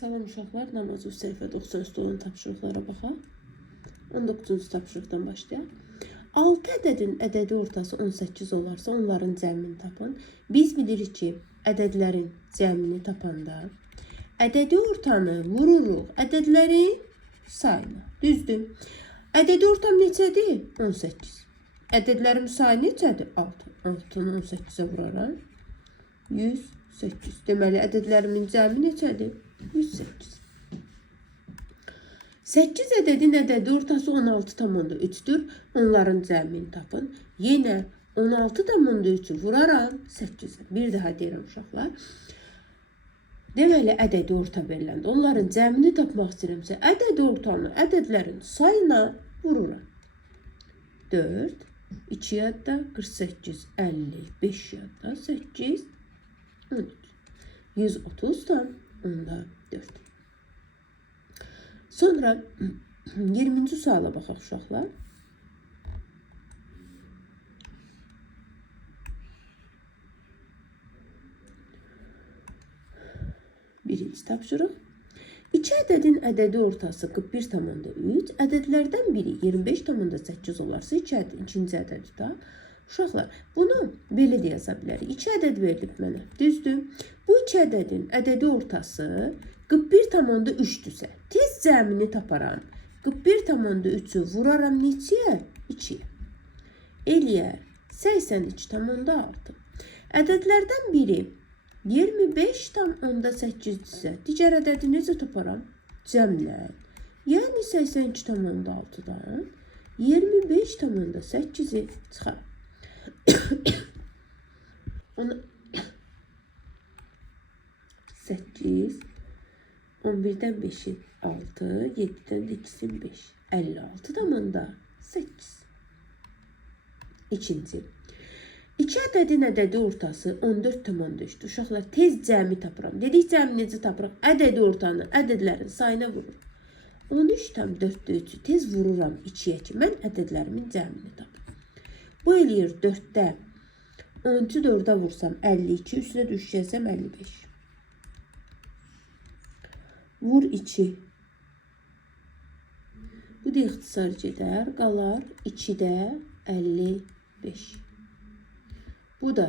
Salam uşaqlar, namazı səhifə 93 olan tapşırıqlara baxaq. 19-cu tapşırıqdan başlayaq. 6 ədədin ədədi ortası 18 olarsa, onların cəmini tapın. Biz bilirik ki, ədədlərin cəmini tapanda ədədi ortanı vururuq ədədlərin sayına. Düzdür. Ədədi ortam neçədir? 18. Ədədlərin sayı neçədir? 6. 6-nı 18-ə vuraram. 108. Deməli, ədədlərimin cəmi neçədir? 108. 8 ədədin ədədi ortası 16,3-dür. Onların cəmini tapın. Yenə 16,3-ü vuraram 8-ə. Bir daha deyirəm uşaqlar. Deməli, ədədi orta veriləndə onların cəmini tapmaq istəyirəmsə, ədədi ortanı ədədlərin sayına vururam. 4, 2 yadda, 48, 50, 5 yadda, 8, 13. 130'dan onda 4. Sonra 20-ci suala baxaq uşaqlar. Birinci tapşırıq. 2 ədədin ədədi ortası 41,3, ədədlərdən biri 25,8 olarsa, ikinci ədədi də. Uşaqlar, bunu belə də yaza bilərik. 2 ədəd verilib mənə. Düzdür. Bu 2 ədədin ədədi ortası 41,3-dürsə, tez cəmini taparam. 41,3-ü vuraram neçəyə? 2-yə. Eləyər 82,6. Ədədlərdən biri 25,8-dirsə, digər ədədi necə taparam? Cəmlə. Yəni 82,6-dan 25,8-i çıxaram. 8, 11-dən 5-i 6, 7-dən 2-sin 5, 56,8. İkinci. 2 ədədin ədədi ortası 14,3-dür. Uşaqlar, tez cəmi tapıram. Dedik, cəmi necə tapıraq? Ədədi ortanı ədədlərin sayına vurur. 13,4-3-ü tez vururam 2-yə ki, mən ədədlərimin cəmini tapıram. Bu eləyir 4-də. 13-ü 4-ə vursam 52, üstünə düşəcəsəm 55. Vur 2. Bu da ixtisar gedər, qalar 2-də 55. Bu da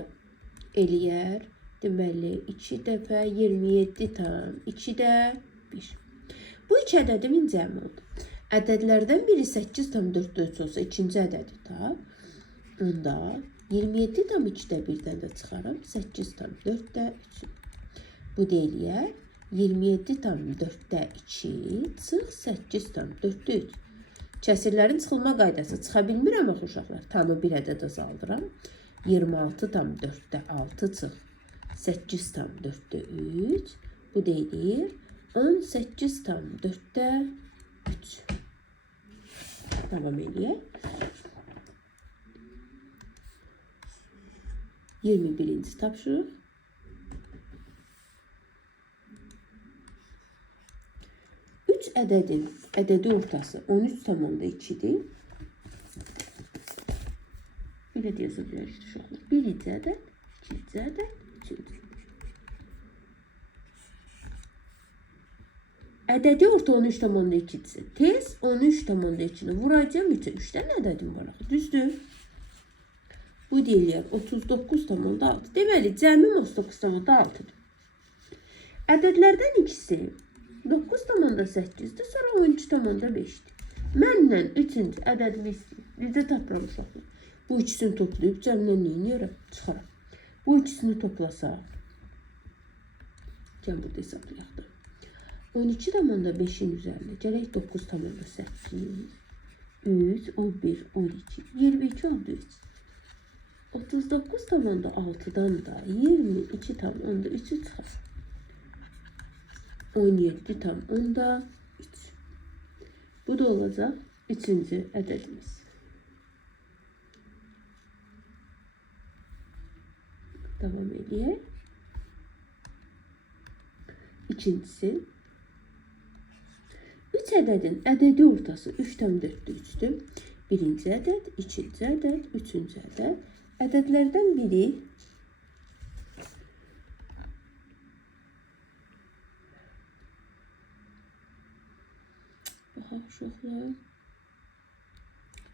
eləyər, deməli 2 dəfə 27 tam, 2-də 1. Bu 2 ədədimin cəmi oldu. Ədədlərdən biri 8,4 olsa, ikinci ədədi tap. Onda 27,2-də 1-dən də çıxaram, 8,4-də 3. Bu da eləyər, 27,4-də 2 çıx 8,4-də 3. Kəsirlərin çıxılma qaydası çıxa bilmirəm axı uşaqlar. Tamı bir ədəd azaldıram. 26,4-də 6 çıx 8,4-də 3. Bu da eləyir 18,4-də 3. Davam eləyək. 21-ci tapşırıq. 3 ədədin ədədi ortası 13,2-dir. Belə də yaza bilərik uşaqlar. Birinci ədəd, ikinci ədəd, üçüncü. Ədədi orta 13,2-dirsə, tez 13,2-ni vuracağım 3-ə. 3-dən ədədim var axı, düzdür. Bu deyiləyər 39,6. Deməli, cəmim 39,6-dır. Ədədlərdən ikisi 9,8-dir, sonra 13,5-dir. Mənlə 3-cü ədədimi istəyir. Bizdə tapıram uşaqlar. Bu ikisini toplayıb cəmlə neyiniyərəm? Çıxaram. Bu ikisini toplasaq. Gəl burada hesablayaq da. 12,5-in üzərinə gələk 9,8, 3, 11, 12, 22 oldu 3. 39,6-dan da 22,3-ü çıxar. 17,3. Bu da olacaq 3-cü ədədimiz. Davam edək. İkincisi. 3 ədədin ədədi ortası 3,4-3-dür. Birinci ədəd, ikinci ədəd, üçüncü ədəd. Ədədlərdən biri baxaq uşaqlar.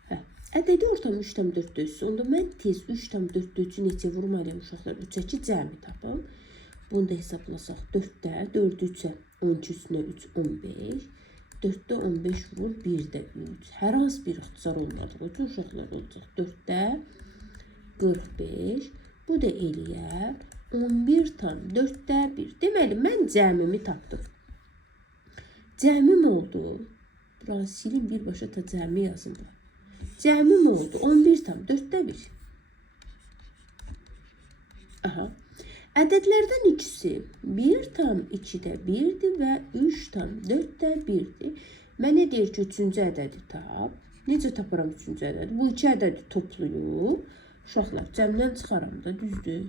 Hə, ədədi ortam 3,4-dür. Onda mən tez 3,4-cü neçə vurmalıyam uşaqlar? 3-ə cəmi tapım. Bunu da hesablasaq 4-də, 4-ü 3-ə, 12 üstünə 3, 15. 4-də 15 vur, 1-də 3. Hər hansı bir ixtisar olmadığı üçün uşaqlar olacaq. 4-də 45. Bu da eləyər 11,4-də 1. Deməli, mən cəmimi tapdım. Cəmim oldu. Buranı silin, birbaşa da cəmi yazın. Cəmim oldu 11,4-də 1. Aha. Ədədlərdən ikisi 1,2-də 1-dir və 3,4-də 1-dir. Mənə deyir ki, 3-cü ədədi tap. Necə taparam 3-cü ədədi? Bu iki ədədi toplayıb. Uşaqlar, cəmdən çıxaram da, düzdür.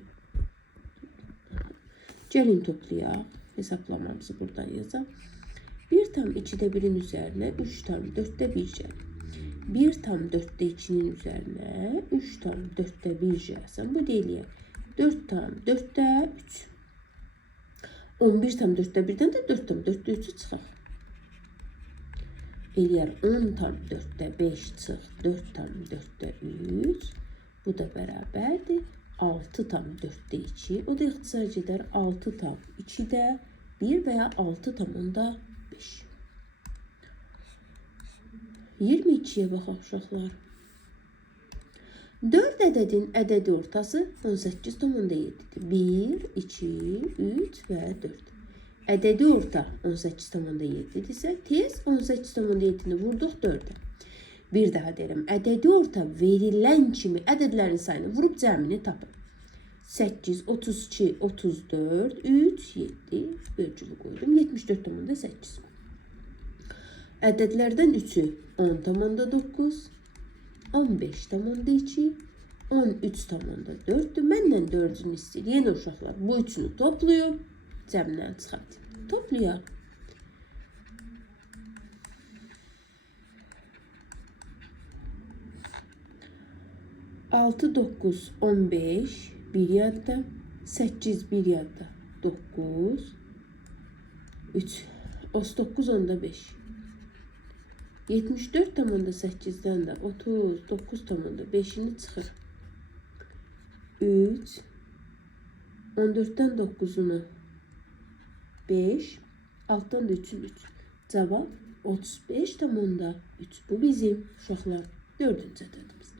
Gəlin toplayaq. Hesablamamızı burada yazaq. 1,2-də 1-in üzərinə 3,4-də 1 gəl. 1,4-də 2-nin üzərinə 3,4-də 1 gəlsən. Bu deyiləyək. 4,4-də 3. 11,4-də 1-dən də 4,4-də 3-ü çıxaq. Eləyər 10,4-də 5 çıx, 4,4-də 3. Bu da bərabərdir. 6,4-də 2. O da ixtisar gedər 6,2-də 1 və ya 6,5. 22-yə baxaq uşaqlar. 4 ədədin ədədi ortası 18,7-dir. 1, 2, 3 və 4. Ədədi orta 18,7-dirsə, tez 18,7-ni vurduq 4-ə. Bir daha deyirəm, ədədi orta verilən kimi ədədlərin sayını vurub cəmini tapın. 8, 32, 34, 3, 7, bölgülü qoydum, 74,8. Ədədlərdən 3-ü 10,9, 15,2, 13,4-dür. Məndən 4-cünü istəyir. Yenə uşaqlar, bu üçünü toplayıb, cəmdən çıxart. Toplayaq. 6, 9, 15, 1 yadda, 8, 1 yadda, 9, 3, 39, onda 5. 74,8-dən də 39,5-ini çıxır. 3, 14-dən 9-unu 5, altdan da 3'ün 3. Cavab 35,3. Bu bizim uşaqlar 4-cü ədədimiz.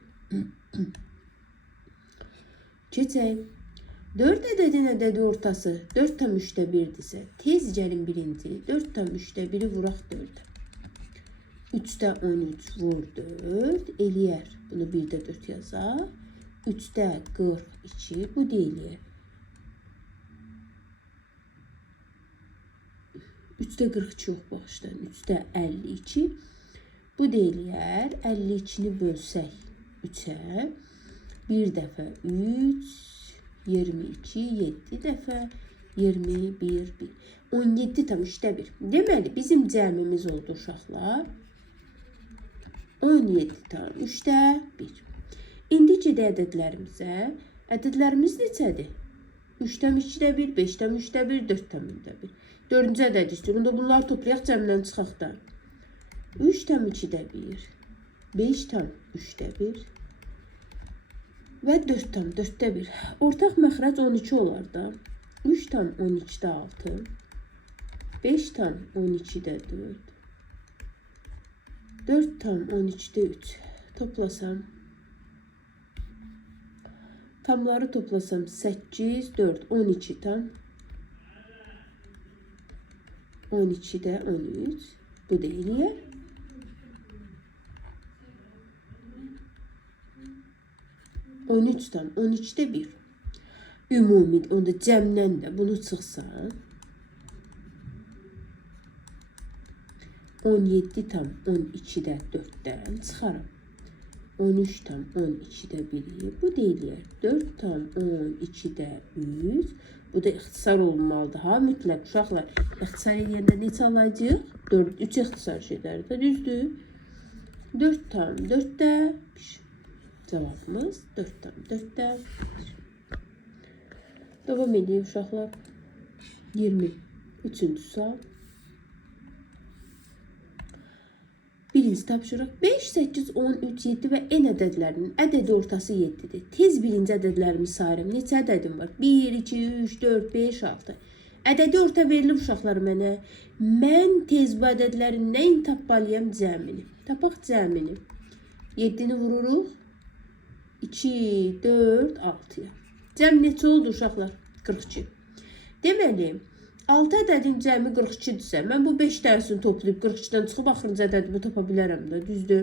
Keçək. 4 ədədin ədədi ortası 4,3-də 1-dirsə, tez gəlin birinci 4,3-də 1-i vuraq 4-ə. 3-də 13 vur 4 eləyər. Bunu 1-də 4 yazaq. 3-də 42 bu deyiləyər. 3-də 42 yox bağışlayın. 3-də 52 bu deyiləyər. 52-ni bölsək 3-ə. 1 dəfə 3, 22, 7 dəfə 21, 1. 17,3-də 1. Deməli, bizim cəmimiz oldu uşaqlar. 17,3-də 1. İndi gedək ədədlərimizə. Ədədlərimiz neçədir? 3,2-də 1, 5,3-də 1, 4,1-də 1. 4-cü ədəd istəyir. Onda bunları toplayaq, cəmdən çıxaq da. 3,2-də 1, 5,3-də 1 və 4,4-də 1. Ortaq məxrəc 12 olar da. 3,12-də 6, 5,12-də 4, 4,12-də 3. Toplasam. Tamları toplasam 8, 4, 12 tam. 12'də 13. Bu da eləyər. tam 13'də 1. Ümumi, onda cəmdən də bunu çıxsan. 17,12-də 4-dən çıxarım. 13,12-də 1-i. Bu deyiləyər. 4,12-də 3. Bu da ixtisar olmalıdır. Ha, mütləq uşaqlar. İxtisar edəndə neçə alacaq? 3 ixtisar şeyləri də düzdür. 4,4-də 1. Cavabımız 4,4-də 1. Davam edeyim uşaqlar. 23-cü sual. birinci tapşırıq 5, 8, 10, 3, 7 və n ədədlərinin ədədi ortası 7-dir. Tez birinci ədədlərimi sayıram. Neçə ədədim var? 1, 2, 3, 4, 5, 6. Ədədi orta verilib uşaqlar mənə. Mən tez bu ədədlərin nəyin tapmalıyam? Cəmini. Tapaq cəmini. 7-ni vururuq. 2, 4, 6-ya. Cəm neçə oldu uşaqlar? 42. Deməli, 6 ədədin cəmi 42-dirsə, mən bu 5 dənəsini toplayıb 42-dən çıxıb axırıncı ədədi bu tapa bilərəm də, düzdür?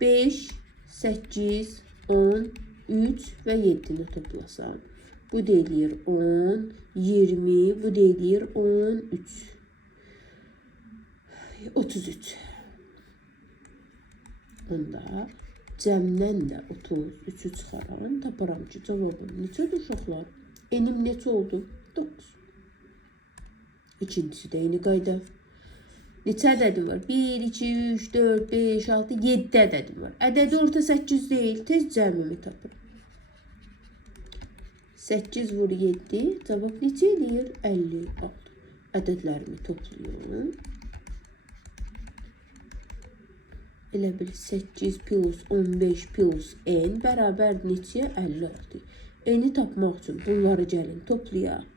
5, 8, 10, 3 və 7-ni toplasam. Bu deyilir 10, 20, bu deyilir 13, 33. Onda cəmdən də 33-ü çıxaran taparam ki, cavabım neçədir uşaqlar? Enim neçə oldu? 9. İkincisi də eyni qayda. Neçə ədədim var? 1, 2, 3, 4, 5, 6, 7 ədədim var. Ədədi orta 8 deyil. Tez cəmimi tapıram. 8 vur 7. Cavab neçə eləyir? 56. Ədədlərimi topluyorum. Elə bil 8 plus 15 plus n bərabər neçəyə? 56. N-i tapmaq üçün bunları gəlin toplayaq.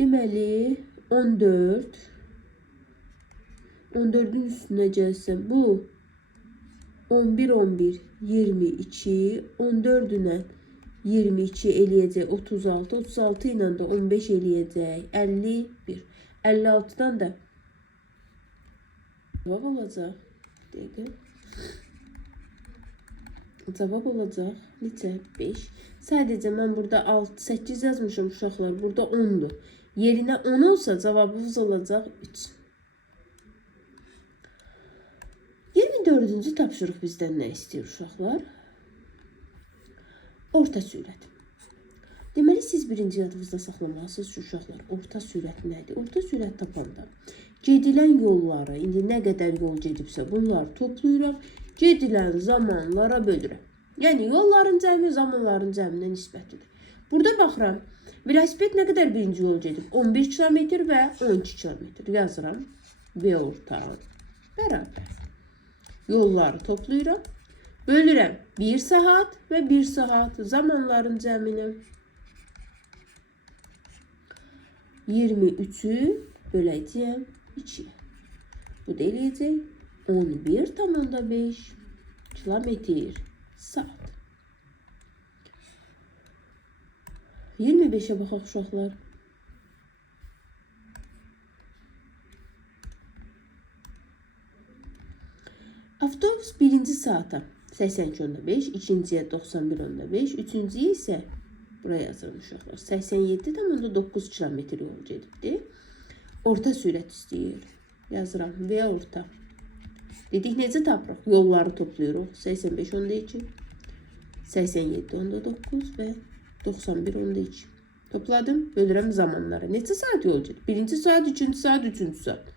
Deməli 14. 14-ün üstünə gəlsəm bu 11, 11, 22, 14-ünə 22 eləyəcək 36, 36 ilə də 15 eləyəcək 51. 56-dan da cavab olacaq. Dəqiqə. Cavab olacaq neçə? 5. Sadəcə mən burada 6, 8 yazmışım uşaqlar. Burada 10'dur. Yerinə 10 olsa cavabımız olacaq 3. 24-cü tapşırıq bizdən nə istəyir uşaqlar? Orta sürət. Deməli, siz birinci yadınızda saxlamalısınız ki, uşaqlar, orta sürət nədir? Orta sürət tapanda gedilən yolları, indi nə qədər yol gedibsə bunları toplayıram, gedilən zamanlara bölürəm. Yəni, yolların cəmi zamanların cəminə nisbətidir. Burada baxıram, velosiped nə qədər birinci yol gedib? 11 kilometr və 12 kilometr yazıram. V orta bərabər. Yolları toplayıram, bölürəm 1 saat və 1 saat zamanların cəminə. 23'ü böləcəyəm 2'ye. Bu da eləyəcək 11,5 kilometr saat. 25'e baxaq uşaqlar. Avtobus birinci saata 82,5, ikinciyə 91,5, üçüncüyə isə buraya yazıram uşaqlar. 87,9 kilometr yol gedibdir. Orta sürət istəyir. Yazıram V orta. Dedik necə tapırıq? Yolları toplayırıq. 85,2, 87,9 və 91,2. Topladım. Bölürəm zamanlara. Neçə saat yol gedib? Birinci saat, üçüncü saat, üçüncü saat.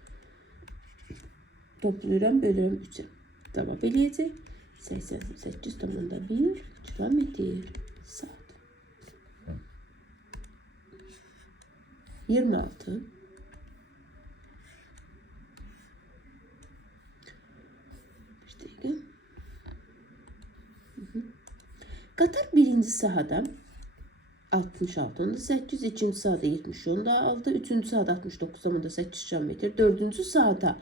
Toplayıram, bölürəm 3'e. Cavab eləyəcək 88,1 kilometr saat. 26. Bir dəqiqə. Qatar birinci sahada 66,8, ikinci sahada 70,6, üçüncü sahada 69,8 kilometr, dördüncü sahada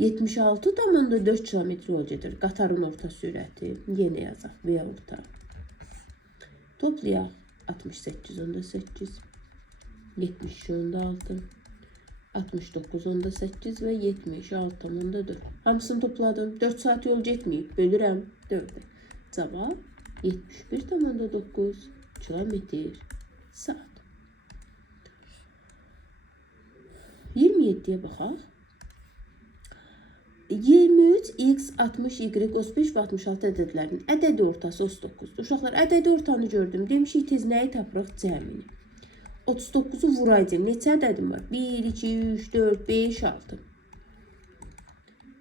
76,4 kilometr yol gedir. Qatarın orta sürəti. Yenə yazaq. V orta. Toplayaq. 68,8, 70,6, 69,8 və 76,4. Hamısını topladım. 4 saat yol getməyib. Bölürəm 4'e. Cavab 71,9 kilometr saat. 27'ye baxaq. 23, x, 60, y, 35 və 66 ədədlərinin ədədi ortası 39'dur. Uşaqlar, ədədi ortanı gördüm. Demişik tez nəyi tapırıq? Cəmini. 39'u vuracağım. Neçə ədədim var? 1, 2, 3, 4, 5, 6.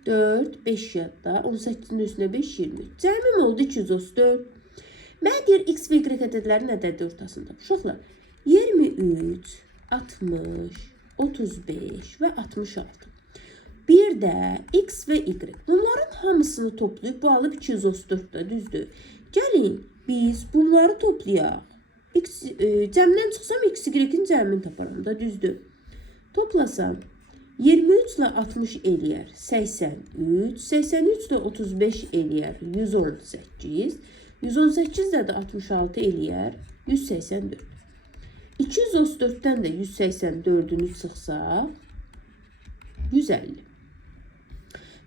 4, 5 yadda. 18'in üstünə 5, 20. Cəmim oldu 234. Mən deyir, x və y ədədlərinin ədədi ortasında. Uşaqlar, 23, 60, 35 və 66. Bir də x və y. Bunların hamısını toplayıb bu alıb 234-də, düzdür. Gəlin biz bunları toplayaq. Cəmdən çıxsam x, y-in cəmini taparam da, düzdür. Toplasam 23 ilə 60 eləyər 83, 83 ilə 35 eləyər 118, 118 ilə də 66 eləyər 184. 234-dən də 184-ünü çıxsaq 150.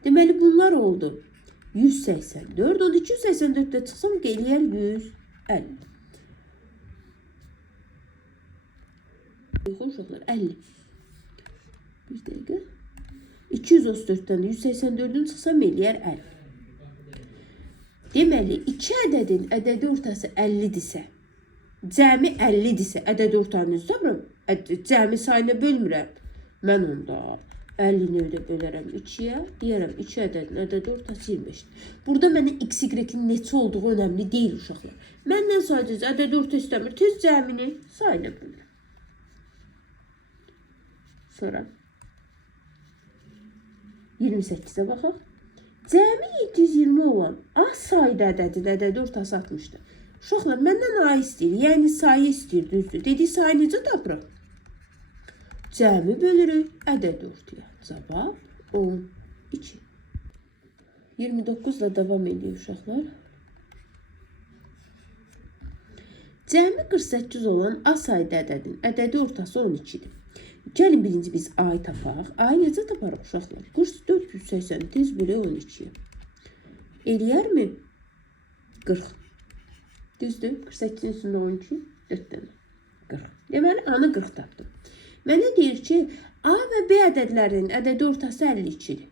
Deməli bunlar oldu 184. O 284'də çıxsam eləyər 150. Uşaqlar 50. Bir dəqiqə. 234'dən 184'ün çıxsam eləyər 50. Deməli 2 ədədin ədədi ortası 50-dirsə, cəmi 50-dirsə, ədədi ortanı tapıram. Cəmi sayına bölmürəm. Mən onda 50-ni ödə bölərəm 2-yə, deyərəm 2 ədədin ədədi ortası 25-dir. Burada mənə x, y-in neçə olduğu önəmli deyil uşaqlar. Məndən sadəcə ədədi orta istəmir, tez cəmini sayına bölürəm. Sonra 28'ə baxaq. Cəmi 720 olan A sayda ədədin ədədi ortası 60-dır. Uşaqlar, məndən A istəyir, yəni sayı istəyir, düzdür. Dedik, sayı necə tapırıq? Cəmi bölürük, ədədi ortaya. Cavab 12. 29 ilə davam ediyor uşaqlar. Cəmi 48 olan A sayda ədədin ədədi ortası 12-dir. Gəlin birinci biz A'yı tapaq. A'yı necə taparıq uşaqlar? 480 tez bölək 12'ye. Eləyər mi? 40. Düzdür. 48'in üstündə 12, 4 dənə. 40. Deməli, A'nı 40 tapdım. Mənə deyir ki, A və B ədədlərinin ədədi ortası 52'dir.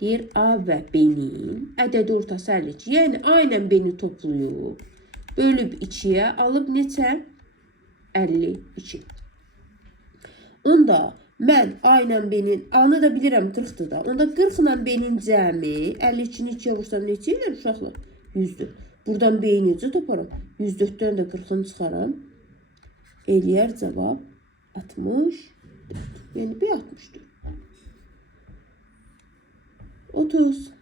Deyir, A və B'nin ədədi ortası 52. Yəni, A ilə B'ni toplayıb, bölüb 2'yə, alıb neçə? 52. Onda mən A ilə B'nin, A'nı da bilirəm 40'dır da. Onda 40 ilə B'nin cəmi 52'ni 2'yə vursam neçə eləyir uşaqlar? 100'dür. Buradan B'yi necə taparam? 104'dən də 40'ını çıxaram. Eləyər cavab 64. Yəni B 64. 30.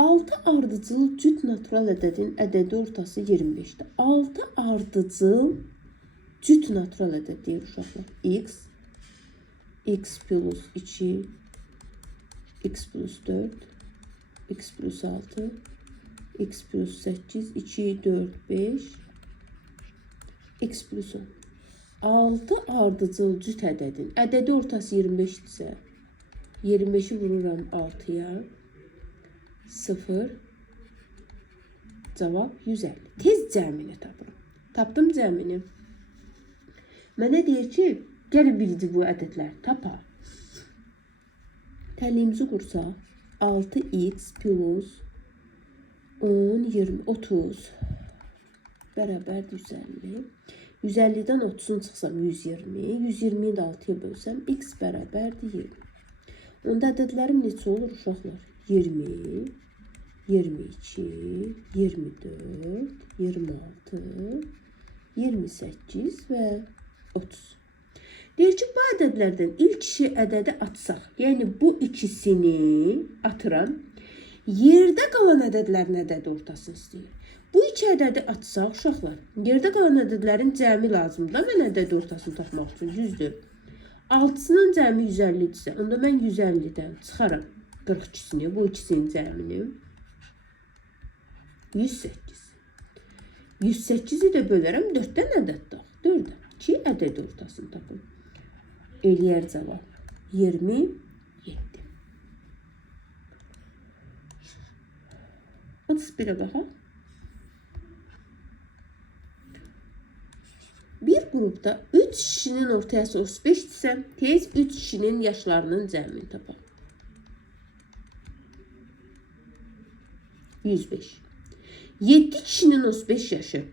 Altı ardıcıl cüt natural ədədin ədədi ortası 25'dir. 6 ardıcıl cüt natural ədəd deyir uşaqlar. X plus 2, X plus 4, X plus 6, X plus 8, 2, 4, 5, X plus 10. 6 ardıcıl cüt ədədin ədədi ortası 25'dirsə, 25'i vururam 6'ya. 0. Cavab 150. Tez cəmini tapıram. Tapdım cəmini. Mənə deyir ki, gəlin birinci bu ədədlər tapar. Təliyimizi qursaq, 6x plus 10, 20, 30 bərabər 150. 150'dən 30'un çıxsam 120. 120'yi də 6'ya bölsəm, x bərabərdir 20. Onda ədədlərim neçə olur uşaqlar? 20, 22, 24, 26, 28 və 30. Deyir ki, bu ədədlərdən ilk iki ədədi atsaq, yəni bu ikisini atıram, yerdə qalan ədədlərin ədədi ortasını istəyir. Bu iki ədədi atsaq, uşaqlar, yerdə qalan ədədlərin cəmi lazımdır. Mən ədədi ortasını tapmaq üçün, düzdür. 6'sının cəmi 150'dirsə, onda mən 150'dən çıxaram 42'sini, bu ikisinin cəmini 108. 108'i də bölərəm 4'dən ədəd dağ. 4'ə. 2 ədəd ortasını tapın. Eləyər cavab 27. 31'ə baxaq. Bir qrupda 3 kişinin ortayası 35'dirsə, tez 3 kişinin yaşlarının cəmini tapaq. 105. 7 kişinin 35 yaşı.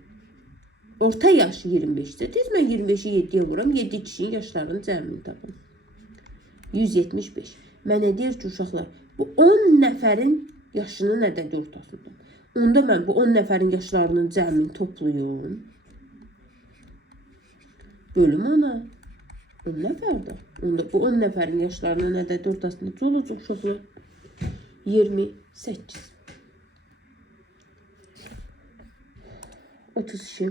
Orta yaşı 25'dir. Tez mən 25'i 7'yə vuram. 7 kişinin yaşlarının cəmini tapım. 175. Mənə deyir ki, uşaqlar, bu 10 nəfərin yaşının ədədi ortasında. Onda mən bu 10 nəfərin yaşlarının cəmini toplayım. Bölüm 10-a. 10 nəfərdir. Bu 10 nəfərin yaşlarının ədədi ortasında necə olacaq uşaqlar? 28. 32.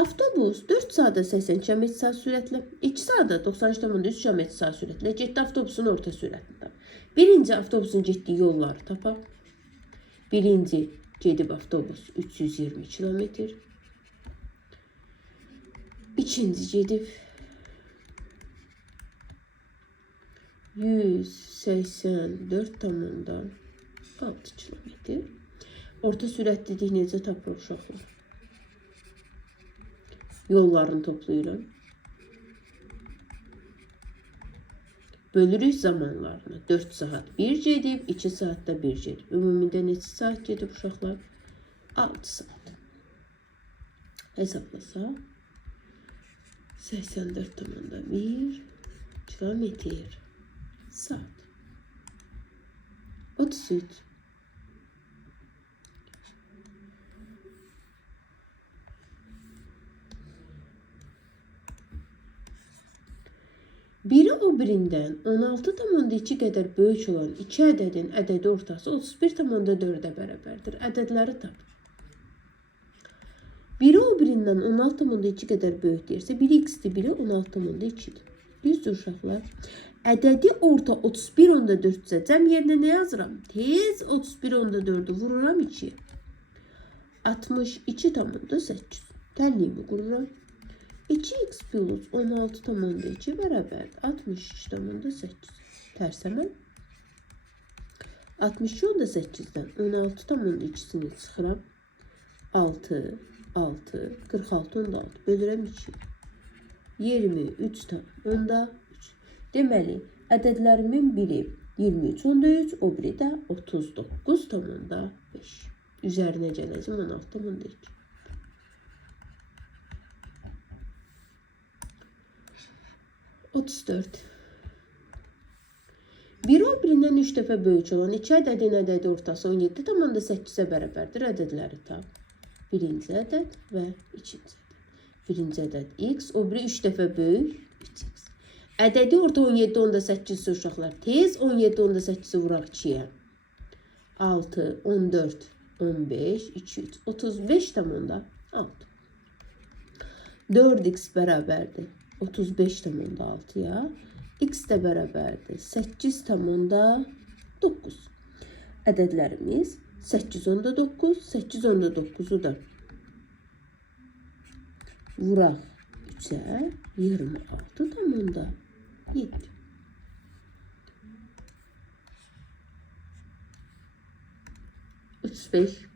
Avtobus 4 saatdə 80 km/saat sürətlə, 2 saatdə 93,3 km/saat sürətlə getdi avtobusun orta sürətində. Birinci avtobusun getdiyi yolları tapaq. Birinci gedib avtobus 320 km. İkinci gedib 184,6 km. Orta sürət dedik necə tapır uşaqlar? Yollarını toplayıram. Bölürük zamanlarını. 4 saat 1 gedib, 2 saatda 1 gedib. Ümumində neçə saat gedib uşaqlar? 6 saat. Hesablasaq 84,1 kilometr saat. 33. Biri o birindən 16,2 qədər böyük olan iki ədədin ədədi ortası 31,4-ə bərabərdir. Ədədləri tap. Biri o birindən 16,2 qədər böyük deyirsə, biri x-dir, biri 16,2-dir. Düzdür uşaqlar. Ədədi orta 31,4-sə cəm yerinə nə yazıram? Tez 31,4-ü vururam 2-yə. 62,8. Tənliyimi qururam. 2x plus 16,2 bərabərdir. 62,8. Tərsəmən. 62,8-dən 16,2-sini çıxıram. 6, 6, 46,6 bölürəm 2. 23,3. Deməli, ədədlərimin biri 23,3, o biri də 39,5. Üzərinə gələcəm 16,2. 34. Biri o birindən 3 dəfə böyük olan iki ədədin ədədi ortası 17,8-ə bərabərdir. Ədədləri tap. Birinci ədəd və ikinci ədəd. Birinci ədəd x, o biri 3 dəfə böyük 3x. Ədədi orta 17,8 uşaqlar. Tez 17,8-i vuraq 2-yə. 6, 14, 15, 2, 3, 35,6. 4x bərabərdir 35,6-ya. X də bərabərdir 8,9. Ədədlərimiz 8,9, 8,9-u da vuraq 3-ə, 26,7. 35.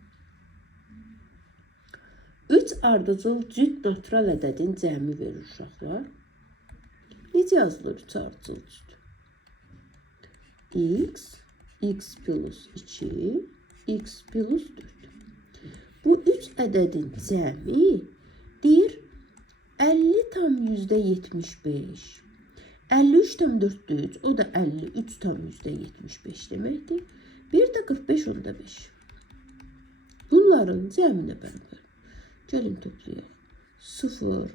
3 ardıcıl cüt natural ədədin cəmi verir uşaqlar. Necə yazılır 3 ardıcıl cüt? X, x plus 2, x plus 4. Bu 3 ədədin cəmi deyir 50,75. 53,4, o da 53,75 deməkdir. Bir də 45,5. Bunların cəminə bərabər. Gəlin toplayaq. 0,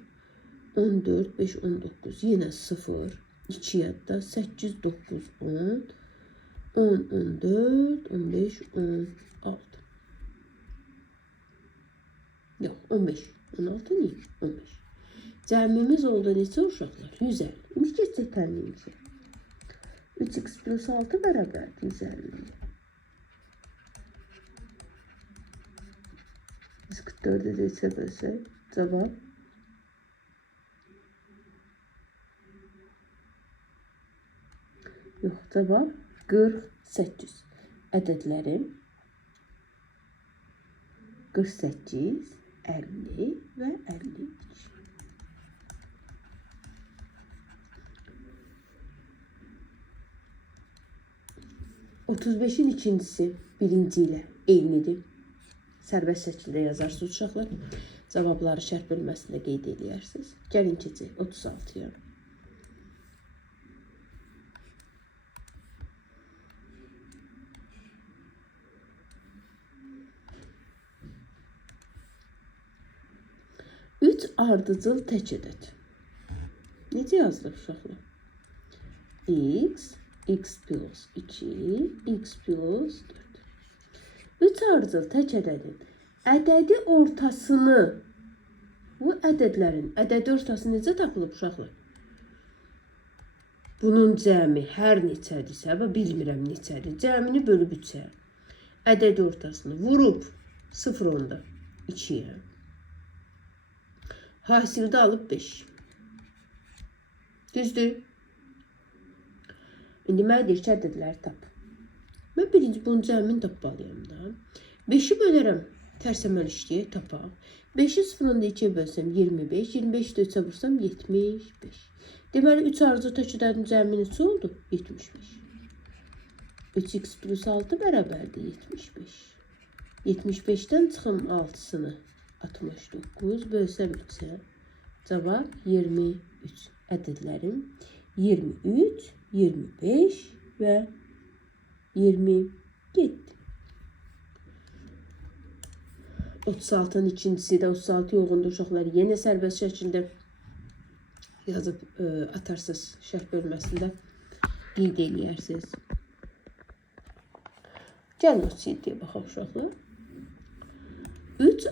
14, 5, 19. Yenə 0, 2 yadda. 8, 9, 10. 10, 14, 15, 16. Yox, 15. 16 niyə? 15. Cəmimiz oldu neçə uşaqlar? 150. İndi keçək tənliyimizə. 3x plus 6 bərabərdir 150. 144'ü de bölsək, cavab yox, cavab 48. Ədədlərim 48, 50 və 53. Otuz beşin ikincisi birinci ilə eynidir. Sərbəst şəkildə yazarsınız uşaqlar. Cavabları şərh bölməsində qeyd edirsiniz. Gəlin keçək 36-ya. 3 ardıcıl tək ədəd. Necə yazılır uşaqlar? X plus 2, x plus 4. 3 ardıcıl tək ədədin ədədi ortasını, bu ədədlərin ədədi ortası necə tapılıb uşaqlar? Bunun cəmi hər neçədirsə, bilmirəm neçədir. Cəmini bölüb 3-ə. Ədədi ortasını vurub 0.2-yə. Hasildə alıb 5. Düzdür? İndi mənə deyir ki, ədədləri tap. Mən birinci bunun cəmini tapmalıyam da. 5-i bölərəm, tərsəməl işləyək, tapaq. 5-i 0.2-yə bölsəm 25, 25-i də 3-ə vursam 75. Deməli, 3 ardıcıl tək ədədin cəmi neçə oldu? 75. 3x plus 6 bərabərdir 75. 75-dən çıxım 6-sını 69 bölsəm 3-ə. Cavab 23. Ədədlərim 23, 25 və 27. 36-nın ikincisi də 36 yoğundur uşaqlar. Yenə sərbəst şəkildə yazıb atarsınız şərh bölməsində qeyd eləyərsiniz. Gəlin o çiğdiyə baxaq uşaqlar. 3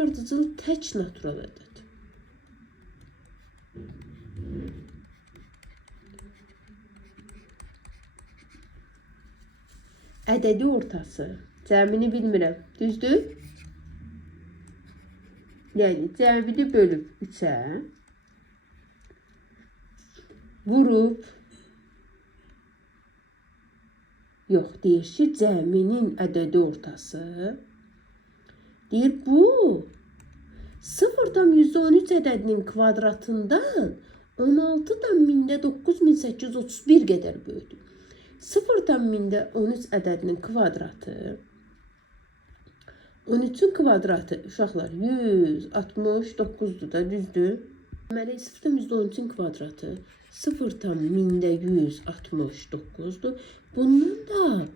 ardıcıl tək natural ədəd. Ədədi ortası. Cəmini bilmirəm. Düzdür? Yəni, cəmini bölüb 3-ə. Vurub. Yox, deyir ki, cəminin ədədi ortası. Deyir, bu 0,13 ədədinin kvadratından 16,9831 qədər böyüdür. 0,13 ədədinin kvadratı 13-ün kvadratı uşaqlar 169-dur da, düzdür? Deməli 0,13-ün kvadratı 0,169-dur. Bundan da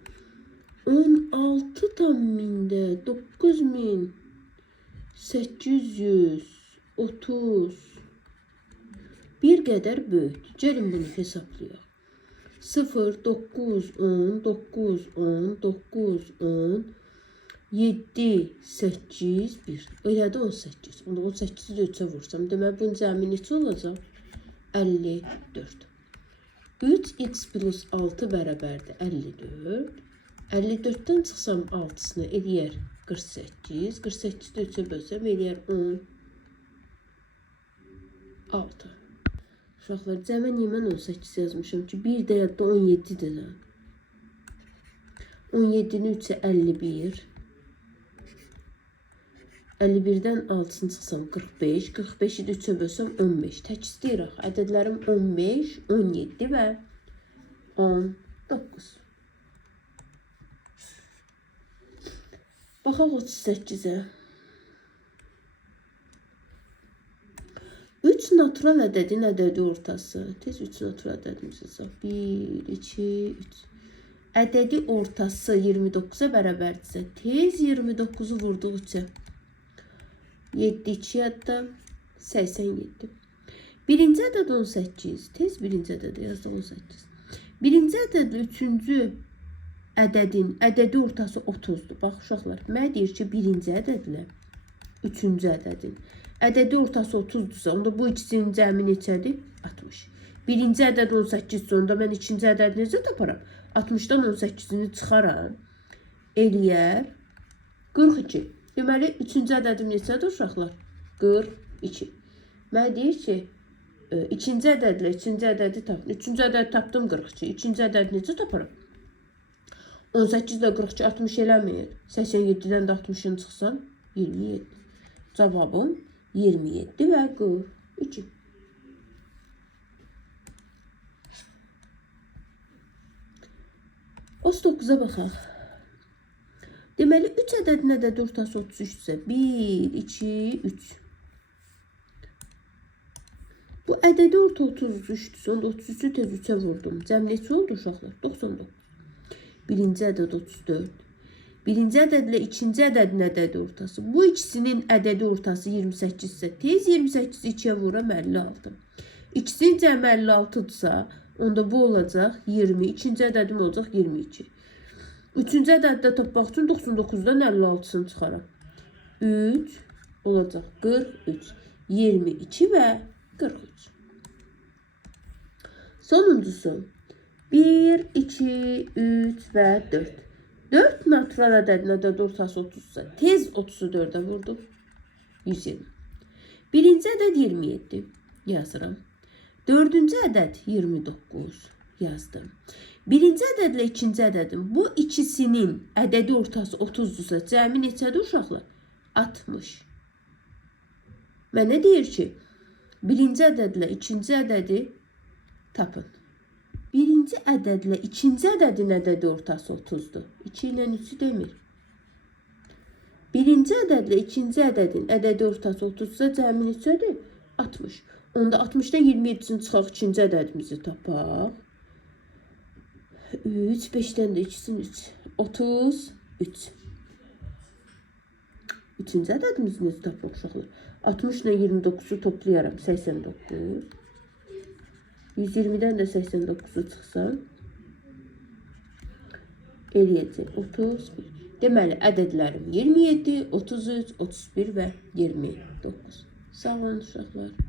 16,9830 bir qədər böyükdür. Gəlin bunu hesablayaq. 0, 9, 10, 9, 10, 9, 10, 7, 8, 1. Elədi 18. 18-i də 3-ə vursam. Deməli, bunun cəmi neçə olacaq? 54. 3x plus 6 bərabərdir 54. 54-dən çıxsam 6-sını eləyər 48. 48-də 3-ə bölsəm eləyər 16. Uşaqlar, cəmə niyə mən 18 yazmışam ki? Bir də yadda 17-dir. 17-ni 3-ə 51. 51-dən 6-sını çıxsam 45. 45-i də 3-ə bölsəm 15. Tək istəyirək. Ədədlərim 15, 17 və 19. Baxaq 38-ə. 3 natural ədədin ədədi ortası. Tez 3 natural ədədimiz yazaq. 1, 2, 3. Ədədi ortası 29-a bərabərdirsə, tez 29-u vurduq 3-ə. 7, 2 əddə 87. Birinci ədəd 18. Tez birinci ədədə yazdıq 18. Birinci ədədlə üçüncü ədədin ədədi ortası 30-dur. Bax uşaqlar, mənə deyir ki, birinci ədədlə üçüncü ədədin ədədi ortası 30-dursa, onda bu ikisinin cəmi neçədir? 60. Birinci ədəd 18-dir, onda mən ikinci ədəd necə taparam? 60-dan 18-ni çıxaram. Eləyər 42. Deməli, üçüncü ədədim neçədir uşaqlar? 42. Mənə deyir ki, ikinci ədədlə ikinci ədədi tapdım. Üçüncü ədədi tapdım 42. İkinci ədədi necə taparam? 18 ilə 42 60 eləməyir. 87-dən də 60-ın çıxsan 27. Cavabım 27 və 42. O 9-a baxaq. Deməli, 3 ədədin ədədi ortası 33-dürsə, 1, 2, 3. Bu ədədi orta 33-dürsə, onda 33-ü tez 3-ə vurdum. Cəm neçə oldu uşaqlar? 99. Birinci ədəd 34. Birinci ədədlə ikinci ədədin ədədi ortası. Bu ikisinin ədədi ortası 28 ise tez 28-i 2'ye vuram 56. İkisinin cəmi 56-dırsa, onda bu olacaq 20. İkinci ədədim olacaq 22. Üçüncü ədəddə tapmaq üçün 99-dan 56-sını çıxaram. 3 olacaq 43, 22 və 43. Sonuncusu 1, 2, 3 və 4. 4 natural ədədin ədədi ortası 30 ise tez 30'u 4'e vurdum. 120. Birinci ədəd 27 yazıram. Dördüncü ədəd 29 yazdım. Birinci ədədlə ikinci ədədin bu ikisinin ədədi ortası 30'dursa cəmi neçədir uşaqlar? 60. Mənə deyir ki, birinci ədədlə ikinci ədədi tapın. Birinci ədədlə ikinci ədədin ədədi ortası 30'dur. 2 ilə 3'ü demir. Birinci ədədlə ikinci ədədin ədədi ortası 30'sa cəmi neçədir? 60. Onda 60'dan 27'sini çıxaq ikinci ədədimizi tapaq. 3, 5'dən də 2'sini 3. 33. Üçüncü ədədimizi necə tapaq uşaqlar? 60 ilə 29'u toplayaram. 89. 120'den de 89'u çıxsam eləyəcək 31. Deməli, ədədlərim 27, 33, 31 və 29. Sağ olun uşaqlar.